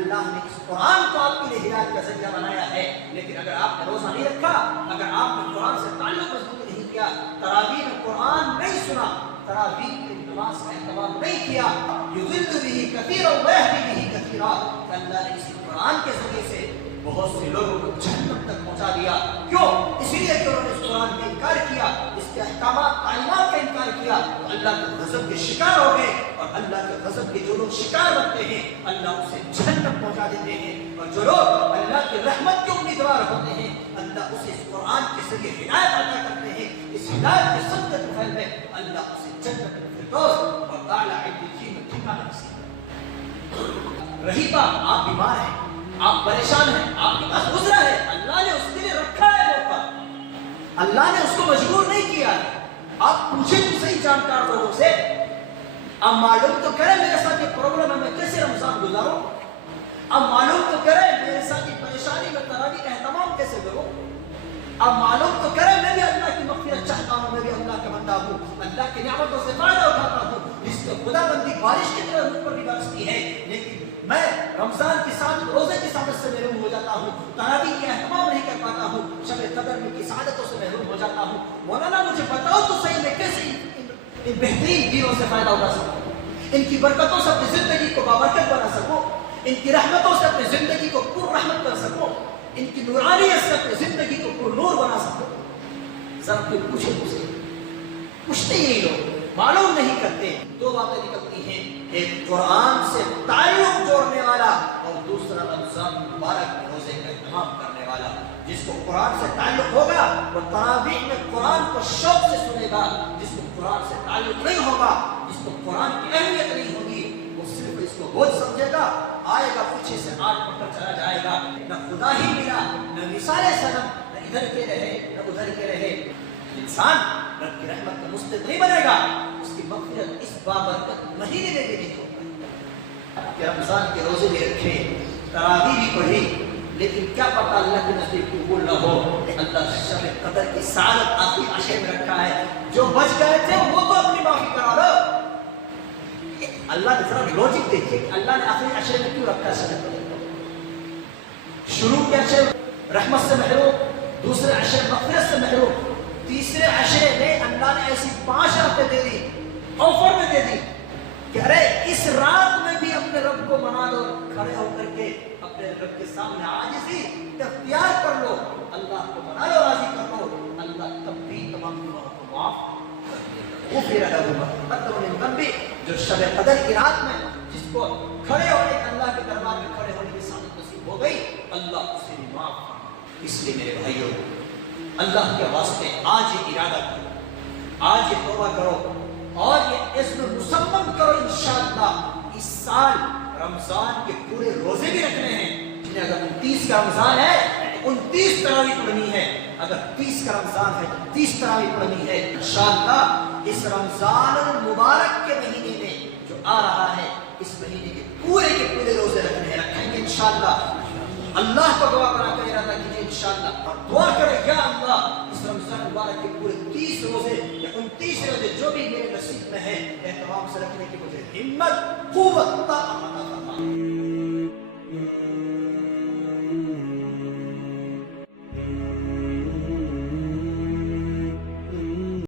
اللہ نے اس قرآن کو آپ کے لیے ہدایت کا ذریعہ بنایا ہے. لیکن اگر آپ نے روزہ نہیں رکھا, اگر آپ نے قرآن سے تعلق مضبوط نہیں کیا, تراویح میں قرآن نہیں سنا, تراویح کی نماز کا اہتمام نہیں کیا, یضل به کثیرا ویہدی به کثیرا, کہ اللہ نے اسی قرآن کے ذریعے سے بہت سے لوگوں کو جہنم تک پہنچا دیا. کیوں؟ اسی لیے کہ انہوں نے اس قرآن کا انکار کیا, اس کے احکامات تعلیمات کا انکار کیا, تو اللہ کے غضب کے شکار ہو گئے. اور اللہ کے غضب کے جو لوگ شکار بنتے ہیں اللہ اسے جہنم پہنچا دیتے ہیں, اور جو لوگ اللہ کی رحمت کے امیدوار ہوتے ہیں اللہ اسے اس قرآن کے ذریعے ہدایت عطا کرتے ہیں. اس ہدایت کے صدقے فضل میں اللہ اسے جنت الفردوس اور اعلی علیین میں ٹھکانہ نصیب کرے. رہی بات, آپ بیمار ہیں, آپ پریشان ہیں, آپ کے پاس عذر ہے, اللہ نے اس کے لیے رکھا ہے موقع, اللہ نے اس کو مجبور نہیں کیا ہے. آپ پوچھیں تو صحیح جانکار لوگوں سے, اب معلوم تو کرے میرے ساتھ یہ پرابلم ہے, میں کیسے رمضان گزاروں. اب معلوم تو کرے میرے ساتھ یہ پریشانی میں تراویح کا اہتمام کیسے کروں. اب معلوم تو کرے میں بھی اللہ کی مغفرت چاہتا ہوں, میں بھی اللہ کا بندہ ہوں, اللہ کی نعمتوں سے فائدہ اٹھاتا ہوں, جس کو خدا بندی بارش کی طرح مجھ پر بھی برستی ہے. لیکن میں رمضان کی ساتھ روزے کی سعادت سے محروم ہو جاتا ہوں, تراویح کا اہتمام نہیں کر پاتا ہوں, شب قدر میں کی سعادتوں سے محروم ہو جاتا ہوں. مولانا مجھے بتاؤ تو صحیح میں کیسے ان بہترین دینوں سے فائدہ اٹھا سکوں, ان کی برکتوں سے اپنی زندگی کو بابرکت بنا سکوں, ان کی رحمتوں سے اپنی زندگی کو پر رحمت کر سکوں, ان کی نورانیت سے اپنی زندگی کو پر نور بنا سکوں. ذرا کوئی پوچھے مجھ سے, پوچھتے ہی نہیں لوگ, معلوم نہیں کرتے. دو باتیں نکلتی ہیں, ایک قرآن سے تعلق جوڑنے والا اور دوسرا رمضان مبارک روزے کا اہتمام کرنے والا. جس کو قرآن سے تعلق ہوگا وہ تراویح میں قرآن کو شوق سے سنے گا, جس کو قرآن سے تعلق نہیں ہوگا, جس کو قرآن کی اہمیت نہیں ہوگی, وہ صرف اس کو بوجھ سمجھے گا, آئے گا پیچھے سے آٹھ پڑھ کر چلا جائے گا. نہ خدا ہی ملا, نہ مثال صنم, نہ ادھر کے رہے نہ ادھر کے رہے. انسان رب کی رحمت کا مستحق نہیں بنے گا, اس کی مغفرت اس بابرکت مہینے میں بھی نہیں ہوگی. کہ رمضان کے روزے بھی رکھے, تراویح بھی پڑھی, لیکن کیا پتہ اللہ کے نزدیک قبول نہ ہو. اللہ شب قدر کی سعادت آخری عشرے میں رکھا ہے, جو بچ گئے تھے وہ تو اپنی معافی کرا لو. اللہ نے ذرا لوجک دیکھیے کہ اللہ نے آخری عشرے میں کیوں رکھا شب قدر کو. شروع کے عشرے رحمت سے محروم, دوسرے عشرے مغفرت سے محروم, تیسرے عشرے میں اللہ نے ایسی 5 راتیں دے دی, آفر میں دے دی کہ ارے اس رات میں بھی اپنے رب کو منا لو, کھڑے ہو کر کے اپنے رب کے سامنے عاجزی اختیار کر لو, اللہ کو منا لو, راضی کر لو. اللہ تب بھی تمام گناہوں کو معاف کر دے گا. غفر له ما تقدم من ذنبه. جو شب قدر کی رات میں جس کو کھڑے ہونے اللہ کے دربار میں کھڑے ہونے کی سعادت نصیب ہو گئی, اللہ اسے بھی معاف کر. اس لیے میرے بھائیوں, اللہ کے واسطے آج یہ ارادہ کرو, آج یہ توبہ کرو, اور یہ عزم مصمم کرو انشاءاللہ اس سال رمضان کے پورے روزے بھی رکھنے ہیں. جنہیں اگر 29 کا رمضان ہے تو 29 تراویح پڑھنی ہے, اگر 30 کا رمضان ہے تو 30 تراویح پڑھنی ہے. انشاءاللہ اس رمضان المبارک کے مہینے میں جو آ رہا ہے, اس مہینے کے پورے روزے رکھنے ہیں, رکھیں گے انشاءاللہ. اللہ کو گواہ بنا کر ارادہ کیجیے انشاءاللہ, اور دعا کریں یا اللہ اس رمضان مبارک کے پورے 30 روزے یا 29 روزے جو بھی میرے نصیب میں ہے اہتمام سے رکھنے کی مجھے ہمت, قوت, طاقت عطا فرما.